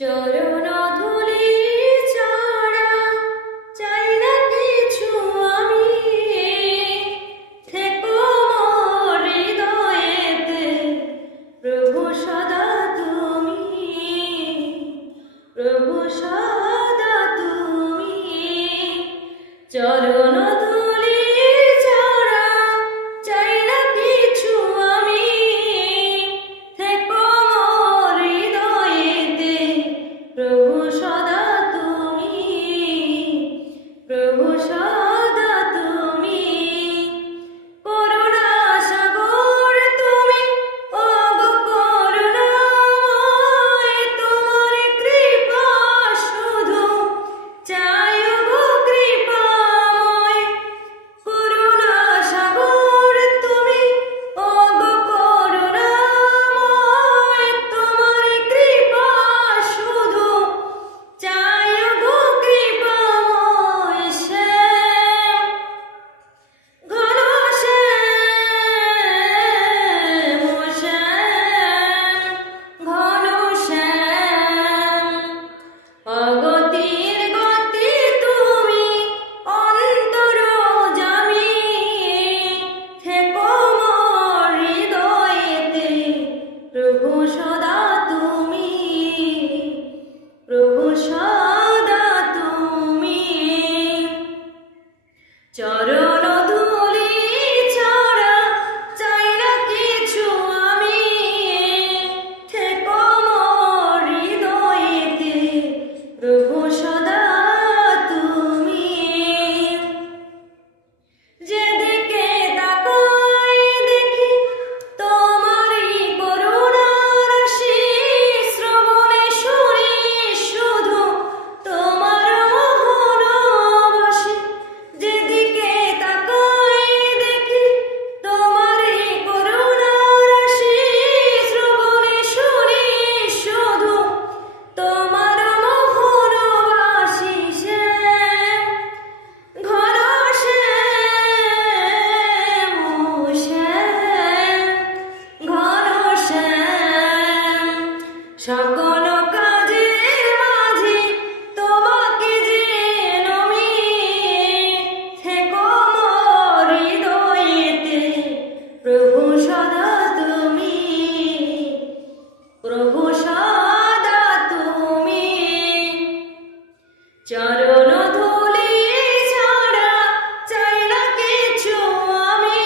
চরণ ধুলি ছাড়া চাই না কিছু আমি, থেকো মোর হৃদয়েতে প্রভু সদা তুমি, প্রভু সদা তুমি। চরণ ধুলি ছাড়া চাই না কিছু আমি, থেকো মোর হৃদয়েতে প্রভু সদা তুমি, প্রভু সদা তুমি। করুণা সাগর তুমি, ওগো করুণাময়, তোমার কৃপা শুধু চাই গো কৃপাময়। করুণা সাগর তুমি, ওগো করুণাময়, তোমার কৃপা শুধু চাই গো কৃপাময়। শ্যাম ঘন শ্যাম, ও শ্যাম ঘন শ্যাম, অগতির গতি তুমি অন্তর্যামী, থেকো মোর হৃদয়েতে প্রভু সদা তুমি, প্রভু সদা তুমি। চরণ ধুলি ছাড়া চাই না কিছু আমি, থেকো মোর হৃদয়েতে প্রভু সদা তুমি। যেদিকে তাকাই দেখি তোমারই করুণার রাশি, শ্রবণে শুনি শুধু তোমার মোহনবাসী। যেদিকে তাকাই দেখি তোমারই করুণার রাশি, শ্রবণে শুনি শুধু তোমার মোহনবাসী। শ্যাম ঘন শ্যাম, ও শ্যাম ঘন শ্যাম, সকল কাজের মাঝে তোমাকে যে নমি, থেকো মোর হৃদয়েতে প্রভু সদা তুমি, প্রভু সদা তুমি। চরণ ধুলি ছাড়া চাই না কিছু আমি,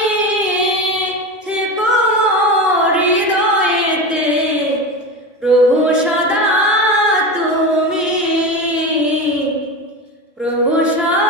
থেকো মোর হৃদয়েতে প্রভু সদা তুমি, প্রভু সদা